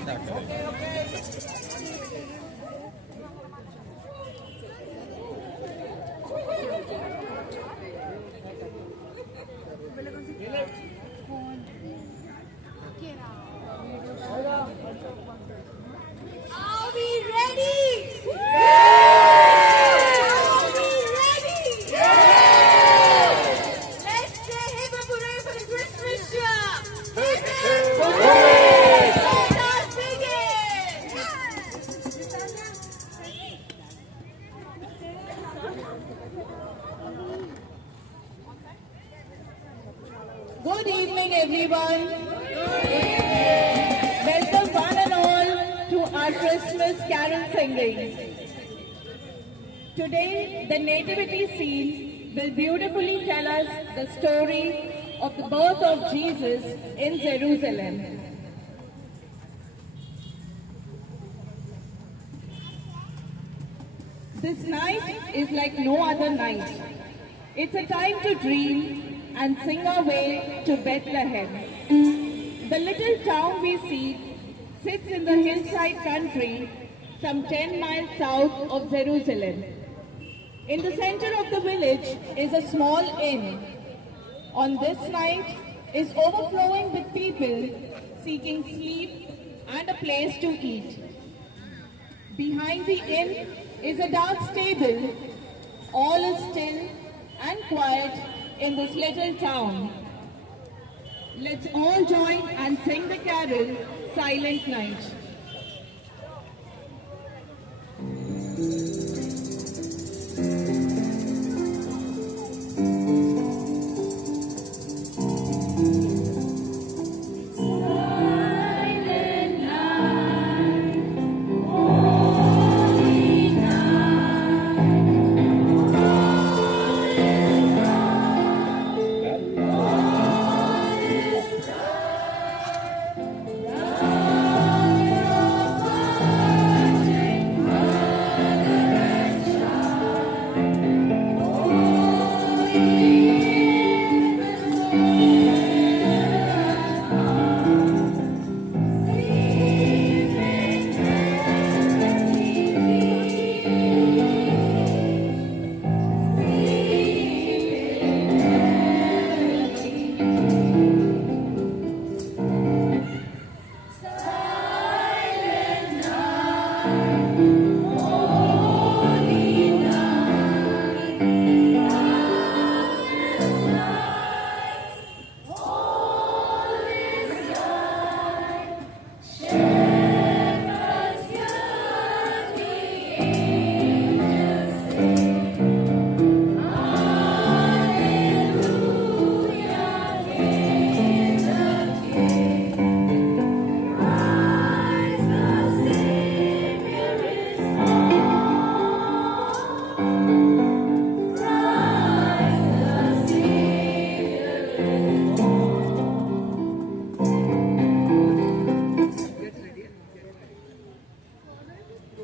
Are we ready? Let's say hip hooray for the Christmas show! Hip hooray! Let's begin! Good evening, everyone. Welcome one and all to our Christmas carol singing. Today, the nativity scene will beautifully tell us the story of the birth of Jesus in Jerusalem. This night is like no other night. It's a time to dream and sing our way to Bethlehem. The little town we see sits in the hillside country some 10 miles south of Jerusalem. In the center of the village is a small inn. On this night is overflowing with people seeking sleep and a place to eat. Behind the inn is a dark stable. All is still and quiet in this little town. Let's all join and sing the carol, Silent Night.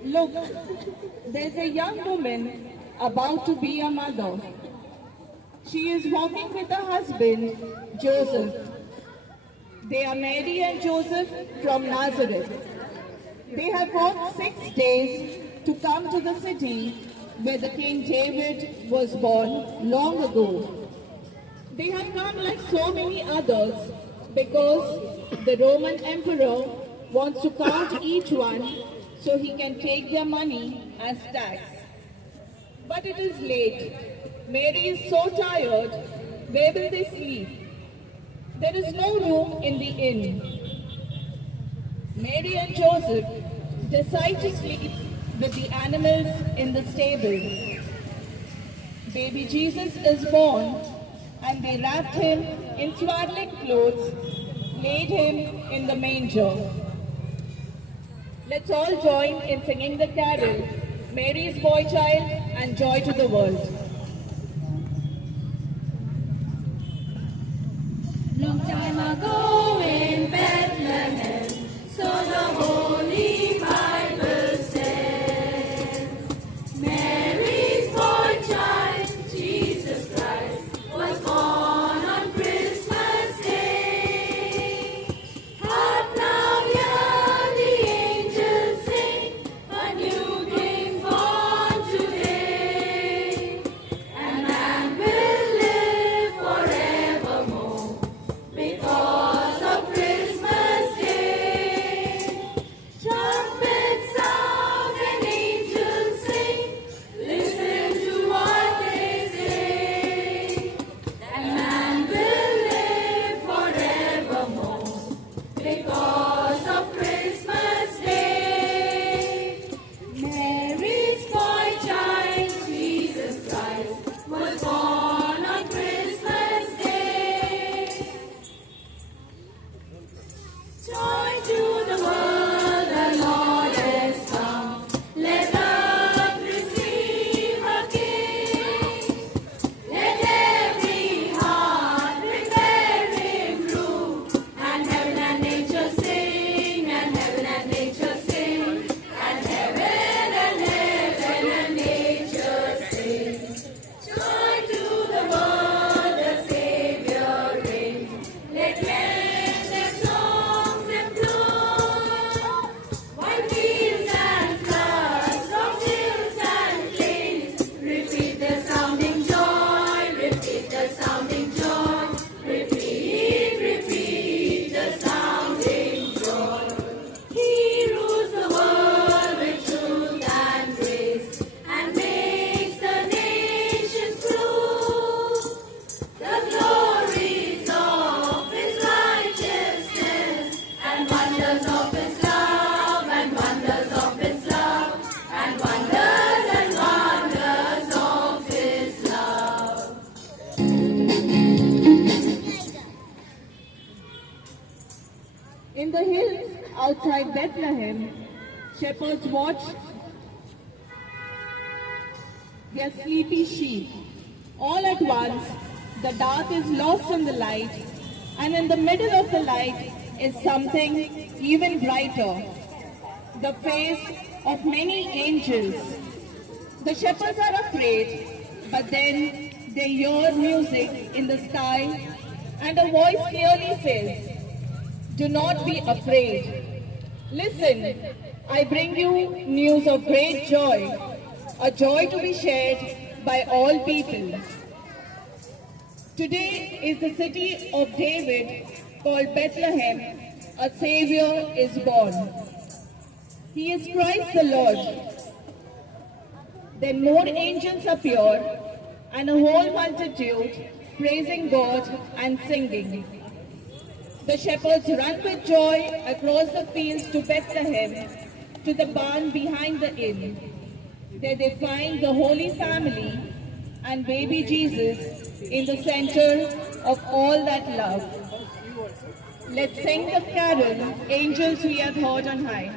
Look, there's a young woman about to be a mother. She is walking with her husband, Joseph. They are Mary and Joseph from Nazareth. They have walked 6 days to come to the city where the King David was born long ago. They have come like so many others because the Roman emperor wants to count each one so he can take their money as tax. But it is late. Mary is so tired. Where will they sleep? There is no room in the inn. Mary and Joseph decide to sleep with the animals in the stable. Baby Jesus is born, and they wrapped him in swaddling clothes, laid him in the manger. Let's all join in singing the carol, Mary's Boy Child and Joy to the World. Long time ago in Bethlehem, so the Holy Bible says, Mary's boy child, Jesus Christ, was born on Christmas Day. Hark now, hear the wonders of His love, and wonders of His love, and wonders of His love. In the hills outside Bethlehem, shepherds watch their sleepy sheep. All at once, the dark is lost in the light, and in the middle of the light is something even brighter, the face of many angels. The shepherds are afraid, but then they hear music in the sky, and a voice clearly says, "Do not be afraid. Listen, I bring you news of great joy, a joy to be shared by all people. Today is the city of David called Bethlehem. A Savior is born. He is Christ the Lord." Then more angels appear, and a whole multitude praising God and singing. The shepherds run with joy across the fields to Bethlehem, to the barn behind the inn. There they find the Holy Family and baby Jesus in the center of all that love. Let's sing the carol, Angels We Have Heard on High.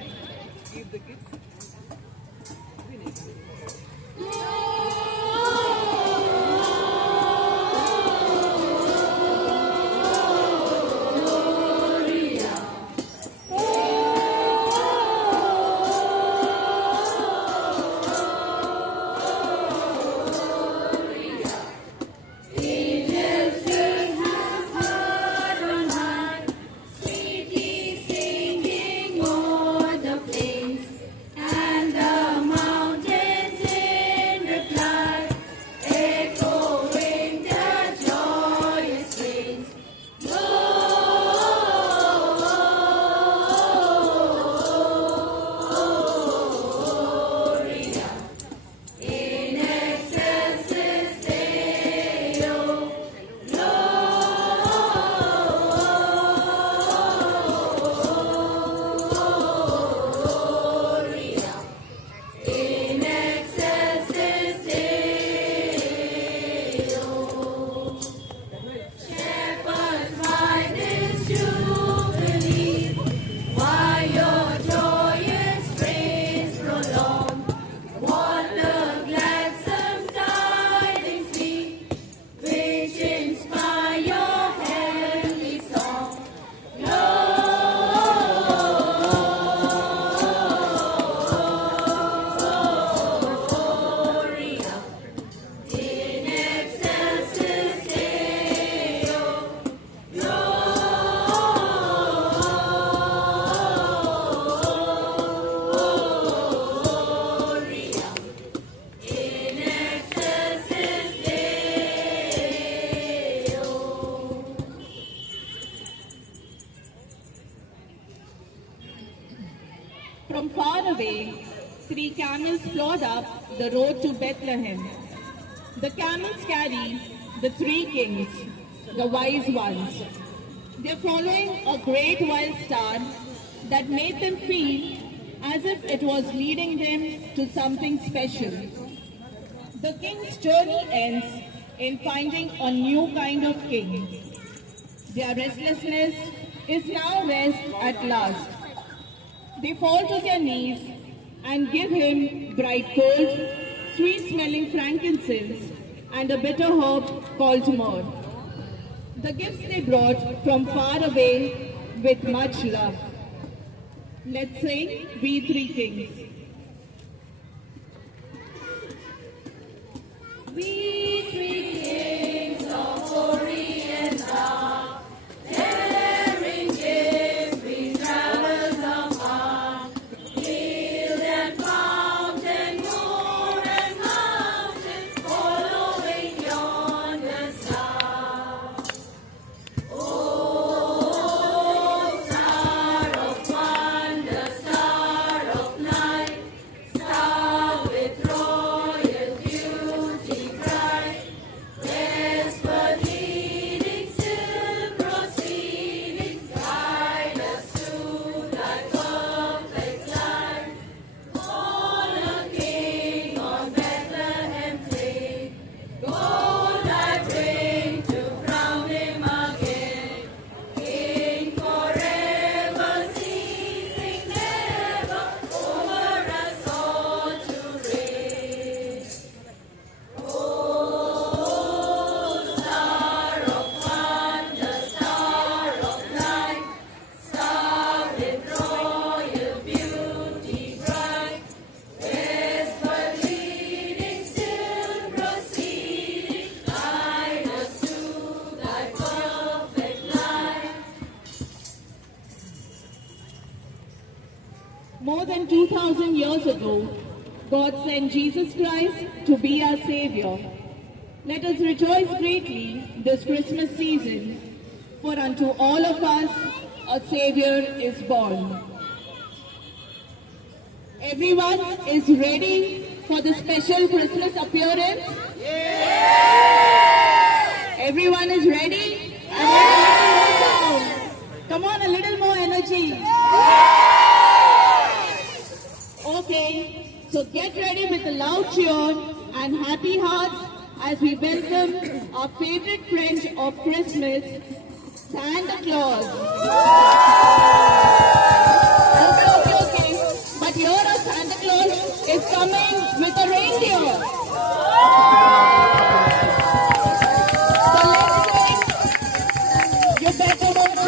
From far away, 3 camels plod up the road to Bethlehem. The camels carry the 3 kings, the wise ones. They're following a great wild star that made them feel as if it was leading them to something special. The king's journey ends in finding a new kind of king. Their restlessness is now rest at last. They fall to their knees and give him bright gold, sweet-smelling frankincense, and a bitter herb called myrrh. The gifts they brought from far away with much love. Let's sing We Three Kings. We three kings of Orient are, bearing gifts we travelers apart. Hill and mountain, moor and mountain, following yonder star. Oh, star of wonder, star of light, More than 2,000 years ago, God sent Jesus Christ to be our Savior. Let us rejoice greatly this Christmas season, for unto all of us a Savior is born. Everyone is ready for the special Christmas appearance? Everyone is ready? Come on, a little more energy. Okay, so get ready with a loud cheer and happy hearts as we welcome our favorite friend of Christmas, Santa Claus. Okay. But here our Santa Claus is coming with a reindeer. So let's sing. You better don't shout.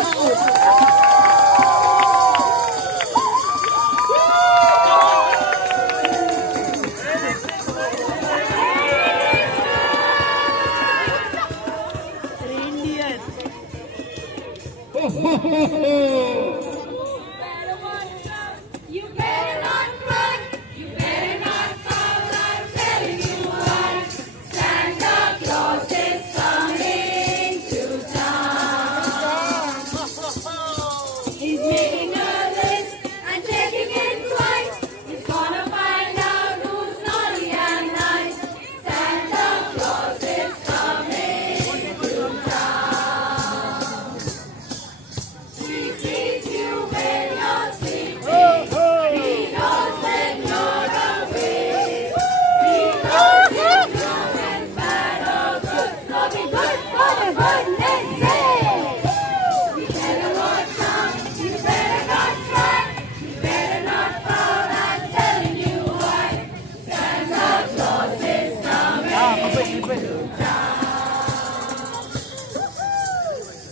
You better not cry, you better not pout, I'm telling you why. Santa Claus is coming to town. He's making a list and checking it twice. He's gonna find out who's naughty and nice. Santa Claus is coming to town. He sees you when you're sleeping. He knows when you're awake. He knows if you're good, bad or good. So be good for the goodness sake. You better watch out. You better not try. You better not pout. I'm telling you why. Santa Claus is coming to town.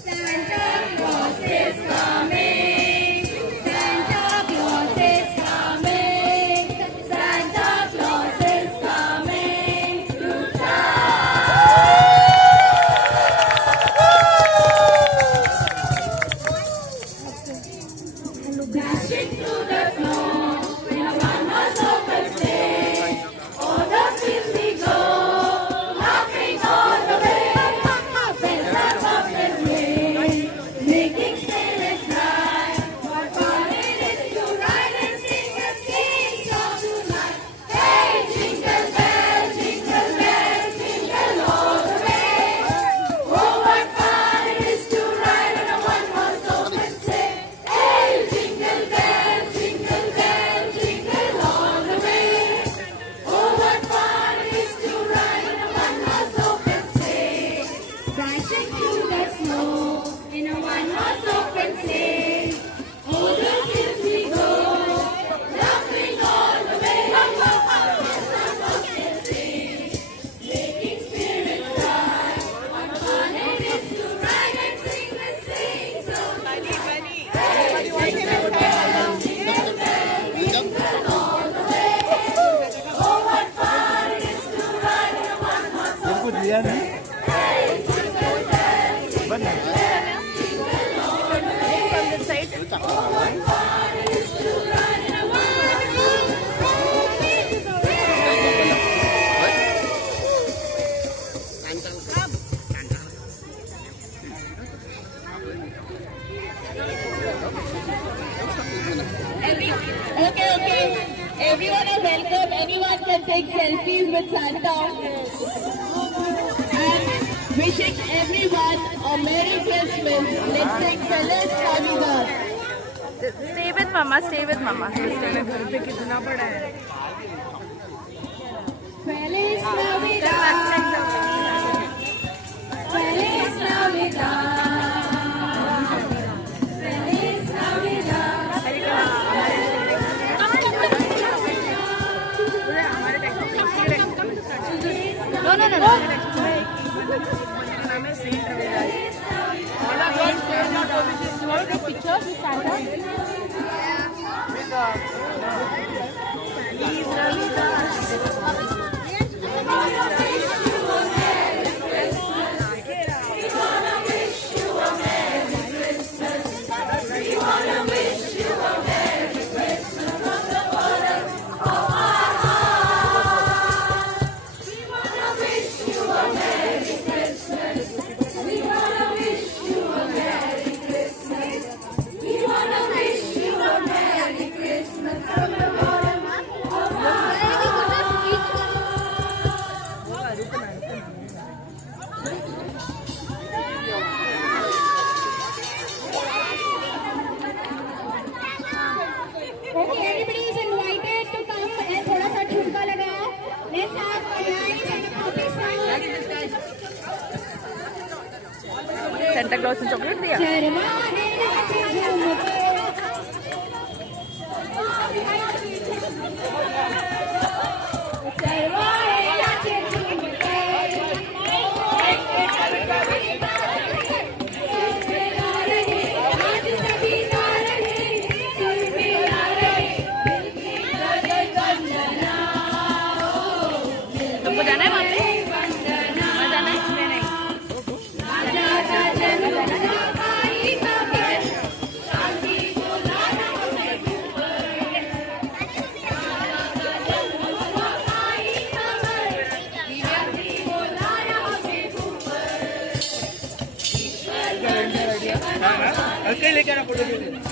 Santa Claus is coming. Santa Claus is coming. Santa Claus is coming to town. Dashing through the snow in a one-horse open sleigh. O'er the fields we go, laughing all the way. Bells are up and ring, making spirits bright. What fun it is to ride and sing a sing song tonight. Hey, jingle bell, jingle all the way. Oh, what fun it is to ride on a one-horse open sleigh. Hey, jingle bell, jingle all the way. Oh, what fun it is to ride on a one-horse open sleigh. Dashing through the snow in a one-horse open sleigh. Oh, the fields we go, laughing all the way. Making spirits bright. What fun it is to ride and sing the sing song. Hey, jingle bell, jingle all the way. Oh, what fun it is to ride in a one-horse open sleigh. Hey, jingle bell, jingle all the way. Oh, what fun it is to ride in a one-horse open sleigh. Okay. Everyone are welcome. Anyone can take selfies with Santa. And wishing everyone a Merry Christmas. Let's sing Feliz Navidad. Stay with with mama. Stay with mama. घर पे कितना बड़ा है. Feliz Navidad. Feliz Navidad. Feliz Navidad. No. नाम है saint Ravidas. Pictures with Santa. Okay, everybody is invited to come and थोड़ा सा ठुमका लगाओ. Let's have a nice and a happy sound. Santa Claus ने chocolate दिया. चरवा है नाचे झूमते. चरवा है नाचे झूमते. सुर में आ रहे, आज सभी गा रहे. सुर में आ रहे, दिल की गगन वंदना. तुमको जाना है वहाँ पे? वहाँ जाना है? नहीं. राजा जन्मदिन आई खबर, शांति को लाना हमें ऊपर. राजा जन्मदिन आई खबर, शांति को लाना हमें ऊपर. ईश्वर का दर्शन लेकर फोटो.